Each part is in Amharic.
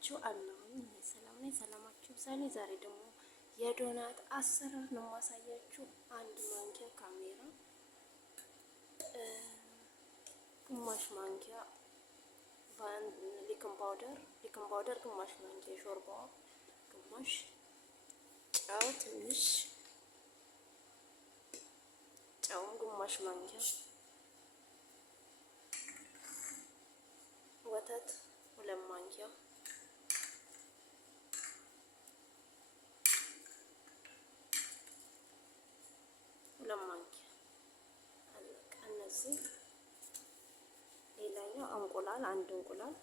ናችሁ? አለሁኝ ሰላም ነኝ። ሰላማችሁ ይብዛልኝ። ዛሬ ደግሞ የዶናት አሰራር ነው ማሳያችሁ። አንድ ማንኪያ ካሜራ፣ ግማሽ ማንኪያ ቤኪንግ ፓውደር ግማሽ ማንኪያ ሾርባ፣ ግማሽ ጨው፣ ትንሽ ጨው ግማሽ ማንኪያ፣ ወተት 2 ማንኪያ፣ አለቀ። እነዚህ ሌላኛው እንቁላል፣ 1 እንቁላል፣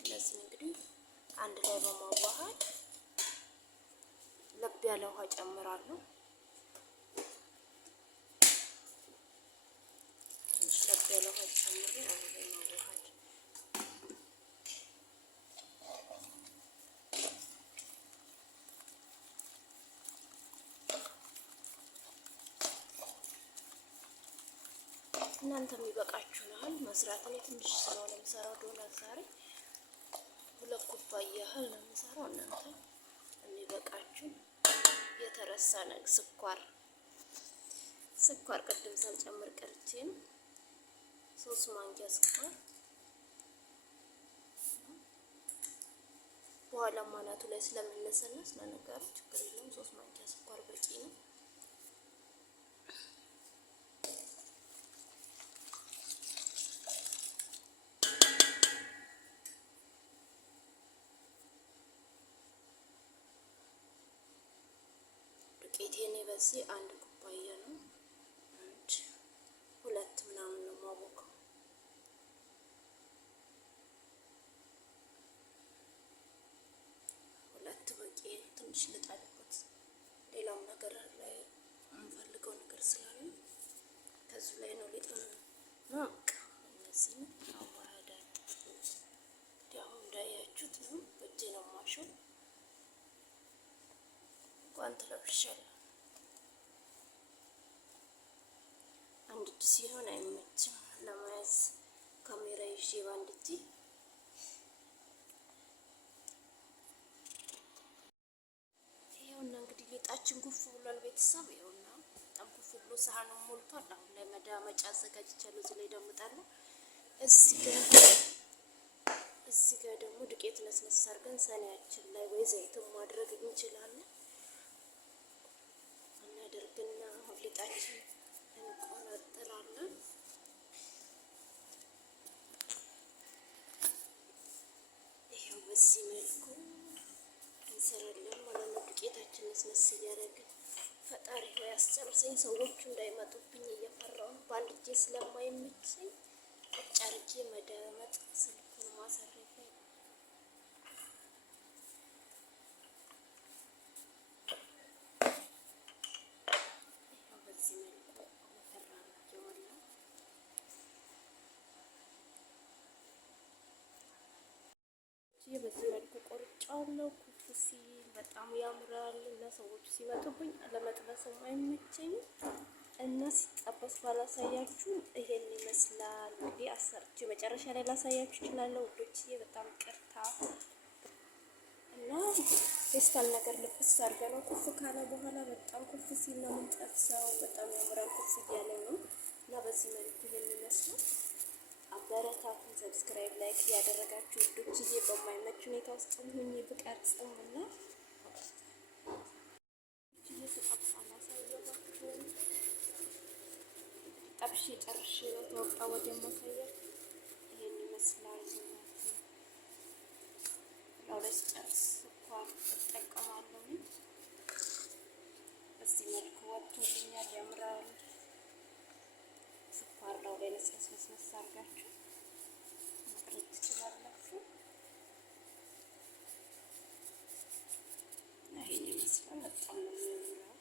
እነዚህ እንግዲህ አንድ ላይ በማዋሃድ ለብ ያለ ውሃ ጨምራለሁ። ትንሽ ለብ ያለ ውሃ ጨምሬ አንድ ላይ ማዋሃድ። እናንተ የሚበቃችሁ ያህል መስራት። እኔ ትንሽ ስለሆነ የምሰራው ዶናት ዛሬ 2 ኩባያ ያህል ነው የምሰራው። እናንተ የሚበቃችሁ። የተረሳ ነገር ስኳር ቅድም ሳልጨምር ቀርቼ ነው። 3 ማንኪያ ስኳር። በኋላ ማናቱ ላይ ስለምንሰነስ ለነገሩ ችግር የለውም። 3 ማንኪያ ስኳር በቂ ነው። ዱቄቴን በዚህ 1 ኩባያ ነው። 2 ምናምን ነው ማቦካው። 2 በቂ። ትንሽ ልጣልበት። ሌላም ነገር ላይ የምፈልገው ነገር ስላለ ከዚህ ላይ ነው ሊጥ ነው። እነዚህ አዋህዳል። ያው እንዳያችሁት ነው። በእጄ ነው ማሸው። ጓንት ለብሻለሁ። አንድ እጅ ሲሆን አይመችም ለመያዝ ካሜራ ይዤ በአንድ እጅ። ይኸውና እንግዲህ ሊጣችን ኩፍ ብሏል ቤተሰብ። ይኸውና በጣም ኩፍ ብሎ ሳህኑን ሞልቷል። አሁን ላይ መዳመጫ አዘጋጅቻለሁ። እዚህ ላይ ደምጣለሁ። እዚህ ጋር ደግሞ ዱቄት ነስነስ አድርገን ሰኒያችን ላይ ወይ ዘይትን ማድረግ እንችላለን። እናደርግና ሊጣችን እንቆነጥራለን። ይሄው በዚህ መልኩ እንሰራለን ማለት ነው። ዱቄታችን ነስነስ እያደረግን ፈጣሪ ሆይ አስጨርሰኝ። ሰዎቹ እንዳይመጡብኝ እየፈራሁ ነው። በአንድ እጄ ስለማይመቸኝ ቁጭ አድርጌ መዳመጥ ስልኩን ማሰረፍ በዚህ መልኩ ቆርጫለሁ። ኩፍ ሲል በጣም ያምራል እና ሰዎቹ ሲመጡብኝ ለመጥበስም አይመቸኝም እና ሲጠበስ ባላሳያችሁ ይሄን ይመስላል። እንግዲህ አሰርቼ መጨረሻ ላይ ላሳያችሁ እችላለሁ ውዶችዬ። በጣም ቅርታ እና ፌስታል ነገር ልብስ አድርገን ኩፍ ካለ በኋላ በጣም ኩፍ ሲል ነው የምንጠብሰው። በጣም ያምራል። ኩፍ እያለ ነው እና በዚህ መልኩ ይሄን ይመስላል። አበረታቱን። ሰብስክራይብ ላይክ ያደረጋችሁ ውዶችዬ። በማይመች ሁኔታ ውስጥ ሆኜ ብቀርጽም እና ጠብሼ ጨርሼ ነው ተወጣ ወደ ማሳየት። ይሄን ይመስላል። ለሁለት ጨርስ ስኳር እጠቀማለሁ። በዚህ መልኩ ወጥቶልኛል። ያምራል። ስኳር ነው ላይ ነስነስ አድርጋችሁ መቅረት ትችላላችሁ። ይሄን ይመስላል። በጣም ነው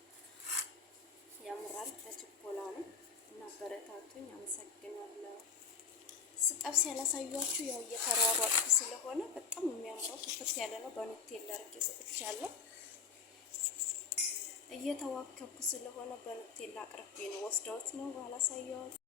ያምራል። ለችኮላ ነው እና አበረታቱኝ። አመሰግናለሁ። ስጠብስ ያላሳያችሁ ያው እየተሯሯጥኩ ስለሆነ በጣም የሚያምረው ፍፍት ያለ ነው። በኑቴላ አድርጌ ሰጥቻለሁ። እየተዋከብኩ ስለሆነ በኑቴላ አቅርቤ ነው ወስደውት ነው ባላሳያችሁ